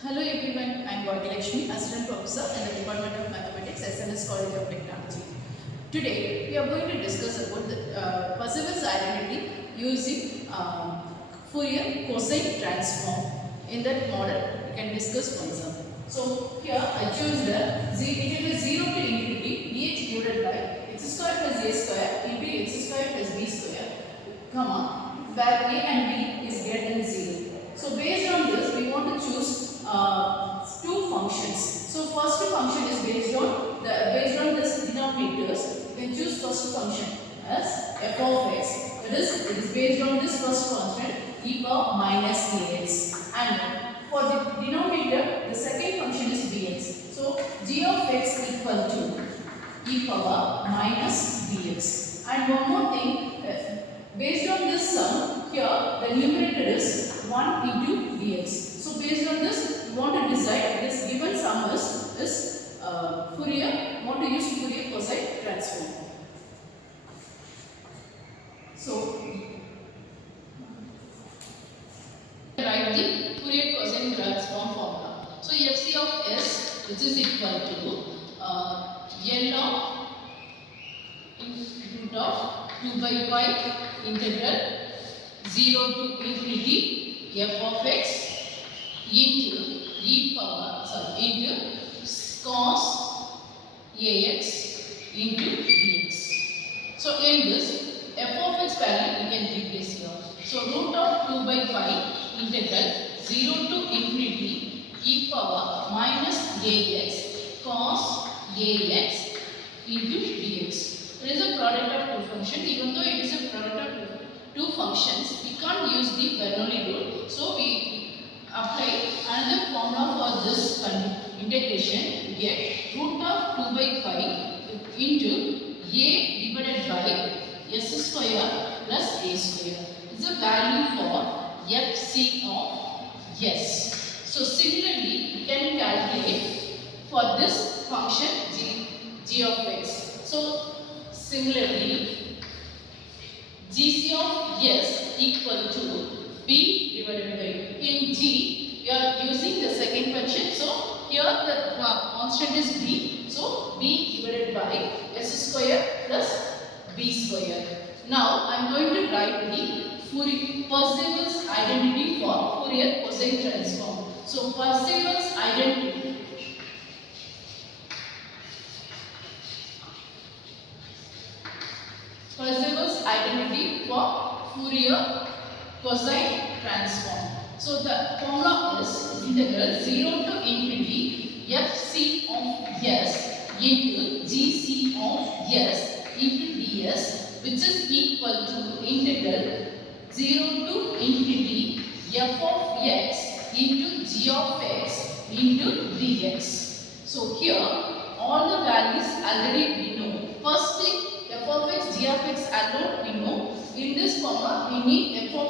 Hello everyone, I am Bhagyalakshmi, Assistant Professor in the Department of Mathematics, SMS College of Technology. Today we are going to discuss about the Parseval's identity using Fourier cosine transform. In that model, we can discuss further. So here I choose the 0 to infinity dx divided by x square plus a square into x square plus b square, comma, where a and b is greater than 0. So based on this, we want to choose two functions. So first function is based on this denominators. We can choose first function as f of x. That is, it is based on this first constant e power minus ax. And for the denominator, the second function is bx. So g of x equal to e power minus bx. And one more thing, based on this sum, here the numerator is 1 into dx. So based on this, we want to decide this given sum is Fourier, want to use Fourier cosine transform. So write the Fourier cosine transform formula. So fc of s, which is equal to L of root of 2 by pi integral 0 to infinity f of x into cos ax into dx. So in this, f of x value we can replace here. So root of 2 by pi integral 0 to infinity e power minus ax cos ax into dx. It is a product of two functions. Even though it is a product of two functions, we can't use the Bernoulli rule. So we apply another formula for this integration. We get root of 2 by pi into a divided by s square plus a square. It is a value for fc of s. So similarly, we can calculate for this function g of x. So similarly, gc of s equal to b divided by, in g we are using the second function, so here the constant is b, so b divided by s square plus b square. Now I am going to write the Parseval's identity for Fourier cosine transform. So Parseval's identity for Fourier cosine transform. So the formula is integral 0 to infinity fc of s into gc of s into ds, which is equal to integral 0 to infinity f of x into g of x into dx. So here all the values already we know. First thing, f of x, g of x alone we know. In this formula, we need f of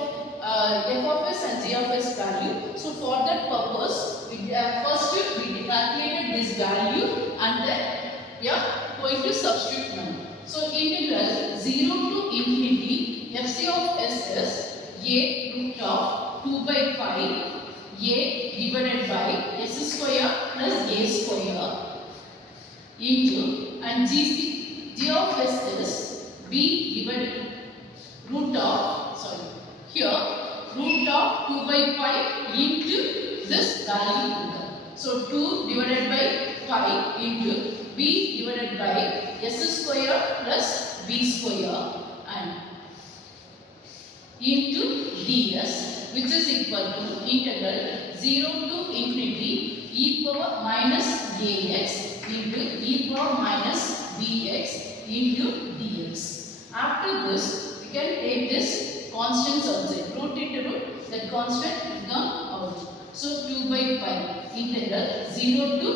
s and g of s value. So for that purpose, first we calculated this value and then we are going to substitute now. So integral 0 to infinity fc of s is a root of 2 by pi a divided by s square plus a square into, and g of s is b divided root of, root of 2 by pi into this value. So 2 divided by pi into b divided by s square plus b square and into ds, which is equal to integral 0 to infinity e power minus ax into e power minus bx into dx. After this, we can take this constant outside. Root into root, that constant will come out. So 2 by pi integral 0 to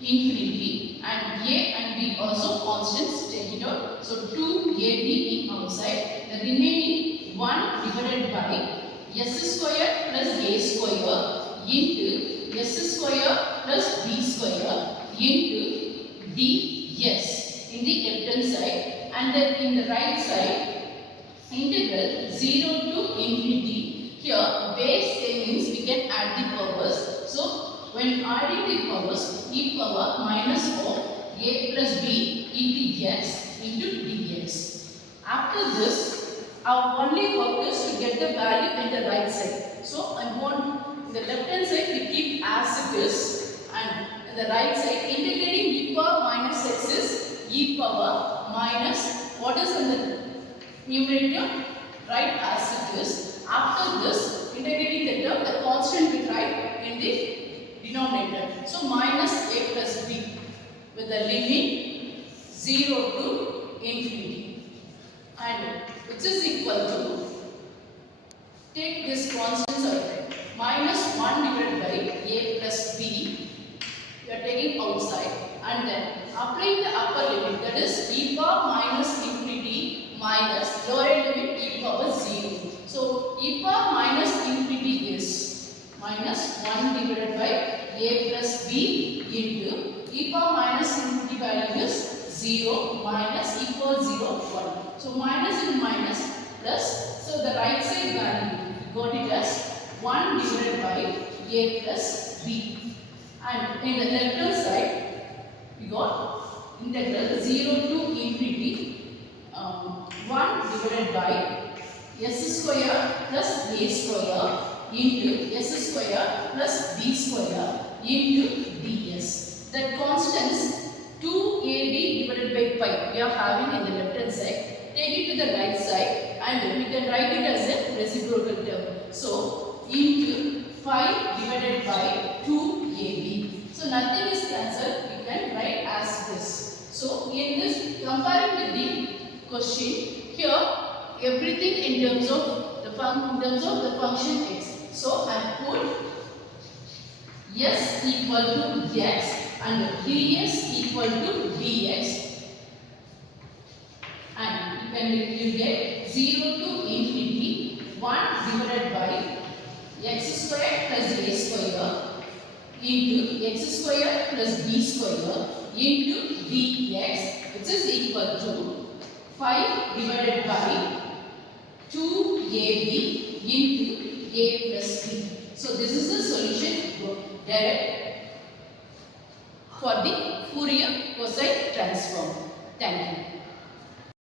infinity, and a and b also constants, take it out. So 2ab in outside, the remaining 1 divided by s square plus a square into s square plus b square into ds in the left hand side, and then in the right side integral 0 to infinity. Here base a means we can add the powers. So when adding the powers, e power minus of a plus b into x into dx. After this, our only work is to get the value in the right side. So I want the left hand side we keep as it is, and the right side integrating e power minus x is e power minus what is in the numerator, right as it is. After this, integrating the term, the constant we write in the denominator. So minus a plus b with the limit 0 to infinity, and which is equal to, take this constant side, minus 1 divided by a plus b, you are taking outside, and then applying the upper limit, that is e power minus infinity minus lower limit e power 0. So e power minus infinity is minus 1 divided by a plus b into e power minus infinity value is 0 minus e power 0 1. So minus into minus plus, so the right side value got it as 1 divided by a plus b, and in the left hand side we got integral 0 to infinity 1 divided by s square plus a square into s square plus b square into ds. That constants 2ab divided by pi we are having in the left hand side. Take it to the right side and we can write it as a reciprocal term. So into 5 divided by 2ab. So nothing is cancelled, we can write as this. So in this, comparing with the question, here everything in terms of the function x. So I put s equal to x and ds equal to dx, and when you get 0 to infinity 1 divided by x square plus a square into x square plus b square into dx, which is equal to 5 divided by 2ab into a plus b. So this is the solution direct for the Fourier cosine transform. Thank you.